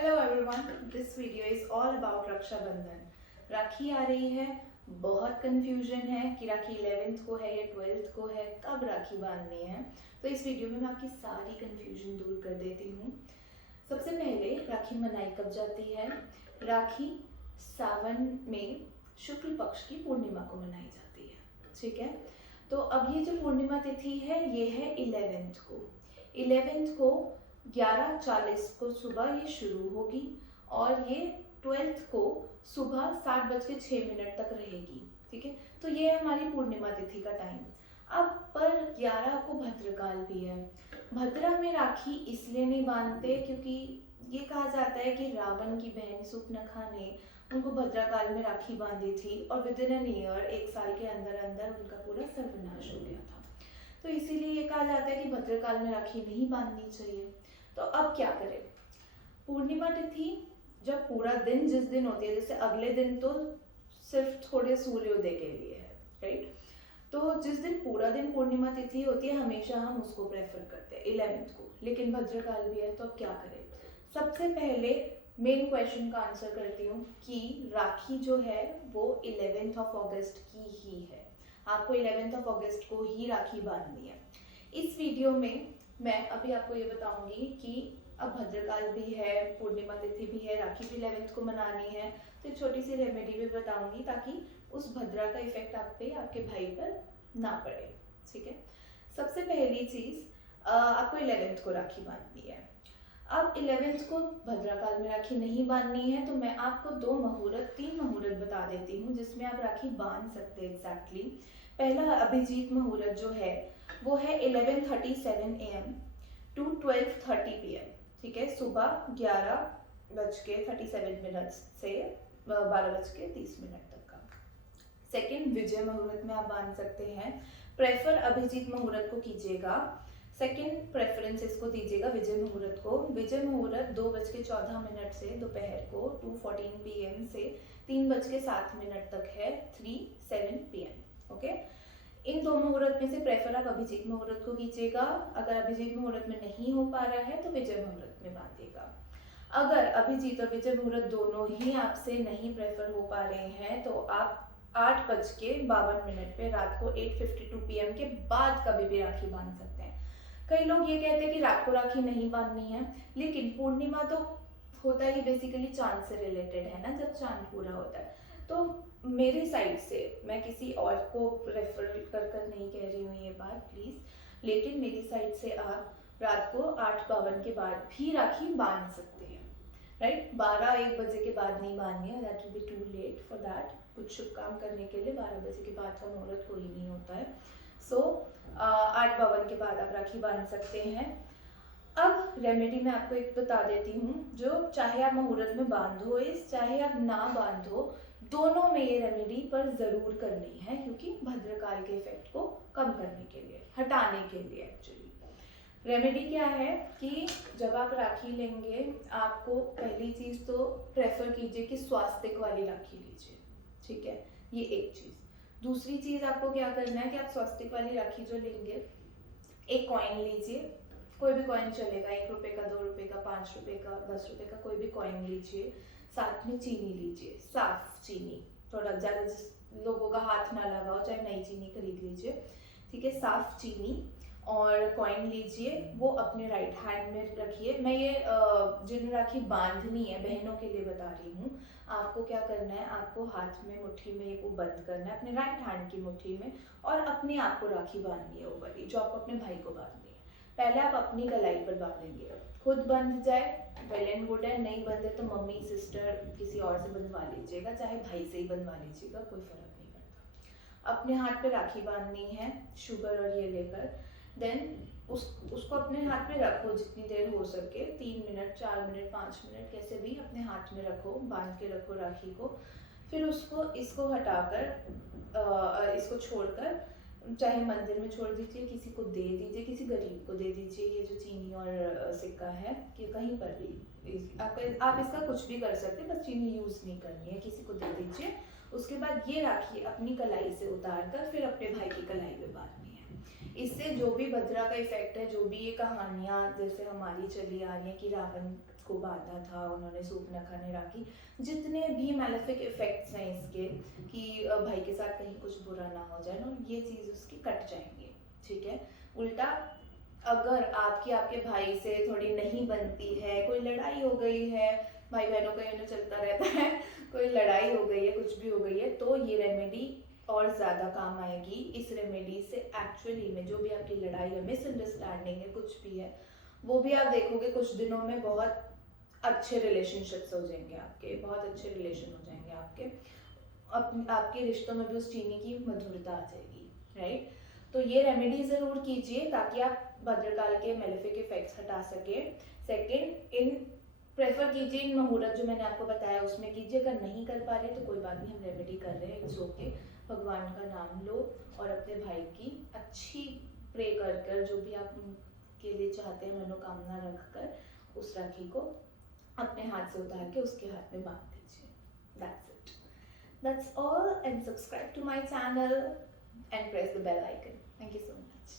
Hello everyone, this video is all about Rakshabandhan. Rakhi आ रही है, बहुत कंफ्यूजन है कि राखी 11th को है या 12th को है, कब राखी बांधनी है। तो इस वीडियो में मैं आपकी सारी कंफ्यूजन दूर कर देती हूँ। सबसे पहले राखी मनाई कब जाती है? राखी सावन में शुक्ल पक्ष की पूर्णिमा को मनाई जाती है। ठीक है, तो अब ये जो पूर्णिमा तिथि है ये है 11th को। 11th को 11:40 को सुबह ये शुरू होगी और ये 12th को सुबह 7:06 तक रहेगी। ठीक है, तो ये है हमारी पूर्णिमा तिथि का टाइम। अब पर 11 को भद्रकाल भी है। भद्रा में राखी इसलिए नहीं बांधते क्योंकि ये कहा जाता है कि रावण की बहन सुपनखा ने उनको भद्रकाल में राखी बांधी थी और विद इन एन ईयर, एक साल के अंदर अंदर उनका पूरा सर्वनाश हो गया था। तो इसीलिए ये कहा जाता है कि भद्रकाल में राखी नहीं बांधनी चाहिए। तो अब क्या करें? पूर्णिमा तिथि जब पूरा दिन जिस दिन होती है, जैसे अगले दिन तो सिर्फ थोड़े सूर्योदय के लिए है, राइट? तो जिस दिन पूरा दिन पूर्णिमा तिथि होती है हमेशा हम उसको प्रेफर करते हैं 11th को, लेकिन भद्रकाल भी है तो अब क्या करें? सबसे पहले मेन क्वेश्चन का आंसर करती हूँ कि राखी जो है वो 11th ऑफ अगस्त की ही है। आपको 11th ऑफ अगस्त को ही राखी बांधनी है। इस वीडियो में मैं अभी आपको ये बताऊंगी कि अब भद्रकाल भी है, पूर्णिमा तिथि भी है, राखी भी 11th को मनानी है, तो एक छोटी सी रेमेडी भी बताऊंगी ताकि उस भद्रा का इफेक्ट आप पे, आपके भाई पर ना पड़े। ठीक है, सबसे पहली चीज आपको 11th को राखी बांधनी है। अब 11th को भद्रकाल में राखी नहीं बांधनी है तो मैं आपको तीन मुहूर्त बता देती हूँ जिसमें आप राखी बांध सकते हैं एग्जैक्टली। पहला अभिजीत मुहूर्त जो है वो है 11:37 AM टू 12:30 PM। ठीक है, सुबह 11:37 से 12:30 तक का। सेकेंड विजय मुहूर्त में आप बांध सकते हैं। प्रेफर अभिजीत मुहूर्त को कीजिएगा, सेकेंड प्रेफरेंस इसको दीजिएगा विजय मुहूर्त को। विजय मुहूर्त 2:14 से दोपहर को 2:14 PM से 3:07 तक है 3:07 PM। ओके, इन दो मुहूर्त में से प्रेफर आप अभिजीत मुहूर्त को कीजिएगा। अगर अभिजीत मुहूर्त में नहीं हो पा रहा है तो विजय मुहूर्त में बांधिएगा। अगर अभिजीत और विजय मुहूर्त दोनों ही आपसे नहीं प्रेफर हो पा रहे हैं तो आप 8:52 पे रात को 8:52 PM के बाद कभी भी राखी बांध सकते हैं। कई लोग ये कहते हैं कि रात को राखी नहीं बांधनी है, लेकिन पूर्णिमा तो होता ही बेसिकली चांद से रिलेटेड है ना, जब चांद पूरा होता है। तो मेरी साइड से, मैं किसी और को रेफर कर नहीं कह रही हूँ ये बात प्लीज, लेकिन मेरी साइड से आप रात को 8:52 के बाद भी राखी बांध सकते हैं, राइट? 12-1 बजे के बाद नहीं बांधनी है, that will be too late for that. कुछ शुभ काम करने के लिए 12 बजे के बाद का मुहूर्त कोई नहीं होता है। सो 8:52 के बाद आप राखी बांध सकते हैं। अब रेमेडी मैं आपको एक बता देती हूँ जो चाहे आप मुहूर्त में बांधो इस, चाहे आप ना बांधो, दोनों में ये रेमेडी पर जरूर करनी है क्योंकि भद्रकाल के इफेक्ट को कम करने के लिए, हटाने के लिए एक्चुअली। रेमेडी क्या है कि जब आप राखी लेंगे आपको पहली चीज तो प्रेफर कीजिए कि स्वास्तिक वाली राखी लीजिए। ठीक है, ये एक चीज। दूसरी चीज आपको क्या करना है कि आप स्वास्तिक वाली राखी जो लेंगे, एक कॉइन लीजिए, कोई भी कॉइन चलेगा, 1 रुपए का, 2 रुपए का, 5 रुपए का, 10 रुपए का, कोई भी कॉइन लीजिए। साथ में चीनी लीजिए, साफ चीनी, थोड़ा ज्यादा जिस लोगों का हाथ ना लगा हो चाहे नई चीनी खरीद लीजिए। ठीक है, साफ चीनी और कॉइन लीजिए, वो अपने राइट हैंड में रखिए। मैं ये जिन राखी बांधनी है बहनों के लिए बता रही हूँ। आपको क्या करना है, आपको हाथ में मुट्ठी में वो बंद करना है अपने राइट हैंड की मुट्ठी में, और अपने आप को राखी बांधनी है वो वाली जो आपको अपने भाई को बांधनी है। पहले आप अपनी कलाई पर बांधेंगे, खुद बंध जाए वेल एंड गुड है, नहीं बंधे तो मम्मी, सिस्टर, किसी और से बंधवा लीजिएगा, चाहे भाई से ही बंधवा लीजिएगा, कोई फर्क नहीं पड़ता। अपने हाथ पे राखी बांधनी है शुगर और ये लेकर, देन उसको अपने हाथ में रखो जितनी देर हो सके, 3 मिनट, 4 मिनट, 5 मिनट, कैसे भी अपने हाथ में रखो, बांध के रखो राखी को। फिर इसको हटाकर इसको छोड़कर चाहे मंदिर में छोड़ दीजिए, किसी को दे दीजिए, किसी गरीब को दे दीजिए। ये जो चीनी और सिक्का है कि कहीं पर भी आप इसका कुछ भी कर सकते हैं, बस चीनी यूज नहीं करनी है, किसी को दे दीजिए। उसके बाद ये राखी अपनी कलाई से उतार कर फिर अपने भाई की कलाई में बांधनी है। इससे जो भी भद्रा का इफेक्ट है, जो भी ये कहानियाँ जैसे हमारी चली आ रही है कि रावण को बांधा था, उन्होंने सूप न खाने राखी, जितने भी मैलेफिक इफेक्ट्स हैं इसके कि भाई के साथ कहीं कुछ बुरा ना हो जाए ना, ये चीज़ उसकी कट जाएंगी, ठीक है। उल्टा अगर आपकी आपके भाई से थोड़ी नहीं बनती है, कोई लड़ाई हो गई है, भाई बहनों का यूँ चलता रहता है कोई लड़ाई हो गई है, कुछ भी हो गई है, तो ये रेमेडी और ज़्यादा काम आएगी। इस रेमेडी से एक्चुअली में जो भी आपकी लड़ाई है, मिसअंडरस्टैंडिंग है, कुछ भी है, वो भी आप देखोगे कुछ दिनों में बहुत अच्छे रिलेशनशिप्स हो जाएंगे आपके, बहुत अच्छे रिलेशन हो जाएंगे आपके, आपके रिश्तों में भी उस चीनी की मधुरता आ जाएगी, राइट। तो ये रेमेडी ज़रूर कीजिए ताकि आप भद्रकाल के मेलेफिक इफेक्ट्स हटा सके। सेकेंड, इन प्रेफर कीजिए इन मुहूर्त जो मैंने आपको बताया उसमें कीजिए, अगर नहीं कर पा रहे तो कोई बात नहीं, हम रेमेडी कर रहे हैं, इट्स ओके। भगवान का नाम लो और अपने भाई की अच्छी प्रे कर कर, जो भी आप उनके लिए चाहते हैं मनोकामना रख कर उस राखी को अपने हाथ से उतार के उसके हाथ में बांध दीजिए। That's it, that's all, and subscribe to my channel and press the bell icon. Thank you so much.